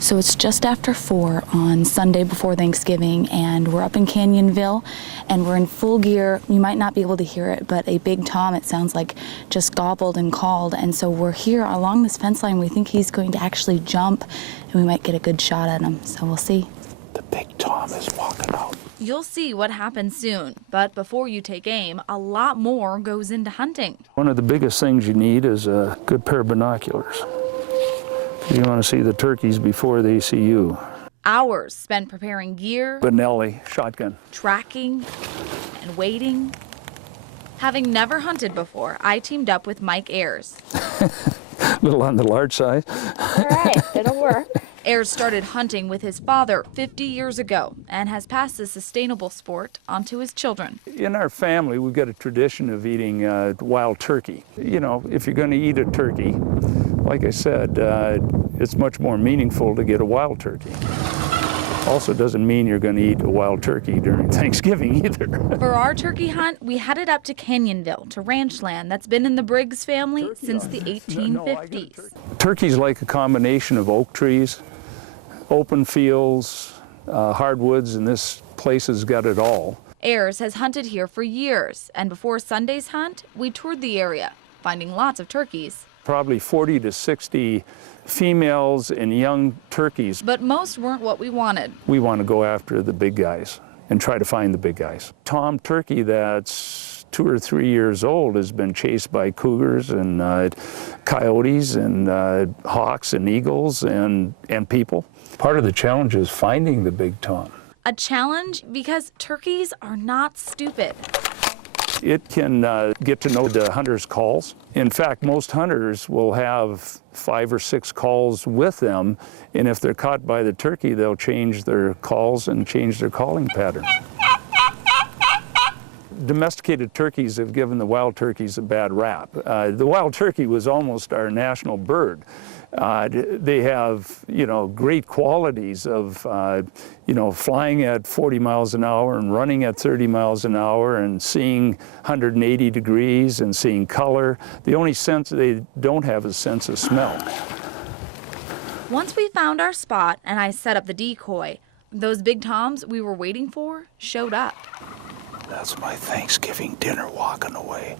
So it's just after 4 on Sunday before Thanksgiving, and we're up in Canyonville, and we're in full gear. You might not be able to hear it, but a big tom, it sounds like, just gobbled and called. And so we're here along this fence line. We think he's going to actually jump, and we might get a good shot at him. So we'll see. The big tom is walking out. You'll see what happens soon, but before you take aim, a lot more goes into hunting. One of the biggest things you need is a good pair of binoculars. You want to see the turkeys before they see you. Hours spent preparing gear, Benelli shotgun. tracking, and waiting. Having never hunted before, I teamed up with Mike Ayers. A little on the large side. All right, it'll work. Ayers started hunting with his father 50 years ago and has passed the sustainable sport onto his children. In our family, we've got a tradition of eating wild turkey. You know, if you're going to eat a turkey, like I said, it's much more meaningful to get a wild turkey. Also doesn't mean you're going to eat a wild turkey during Thanksgiving either. For our turkey hunt, we headed up to Canyonville, to ranch land that's been in the Briggs family since the 1850s. Turkey's like a combination of oak trees, open fields, hardwoods, and this place has got it all. Ayers has hunted here for years, and before Sunday's hunt, we toured the area, finding lots of turkeys. Probably 40 to 60 females and young turkeys. But most weren't what we wanted. We want to go after the big guys and try to find the big guys. Tom turkey that's 2 or 3 years old has been chased by cougars and coyotes and hawks and eagles and people. Part of the challenge is finding the big tom. A challenge because turkeys are not stupid. It can get to know the hunter's calls. In fact, most hunters will have 5 or 6 calls with them, and if they're caught by the turkey, they'll change their calls and change their calling pattern. Domesticated turkeys have given the wild turkeys a bad rap. The wild turkey was almost our national bird. They have, great qualities of, flying at 40 miles an hour and running at 30 miles an hour and seeing 180 degrees and seeing color. The only sense they don't have is sense of smell. Once we found our spot and I set up the decoy, those big toms we were waiting for showed up. That's my Thanksgiving dinner walking away.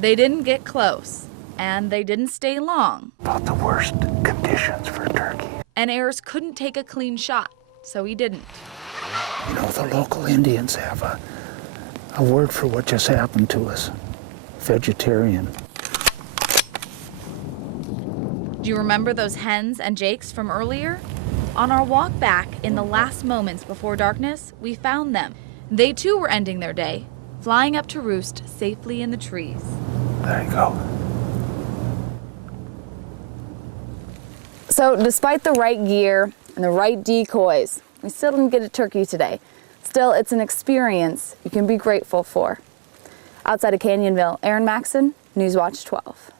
They didn't get close, and they didn't stay long. About the worst conditions for turkey. And Ayers couldn't take a clean shot, so he didn't. You know, the local Indians have a word for what just happened to us. Vegetarian. Do you remember those hens and jakes from earlier? On our walk back in the last moments before darkness, we found them. They too were ending their day, flying up to roost safely in the trees. There you go. So despite the right gear and the right decoys, we still didn't get a turkey today. Still, it's an experience you can be grateful for. Outside of Canyonville, Erin Maxon, Newswatch 12.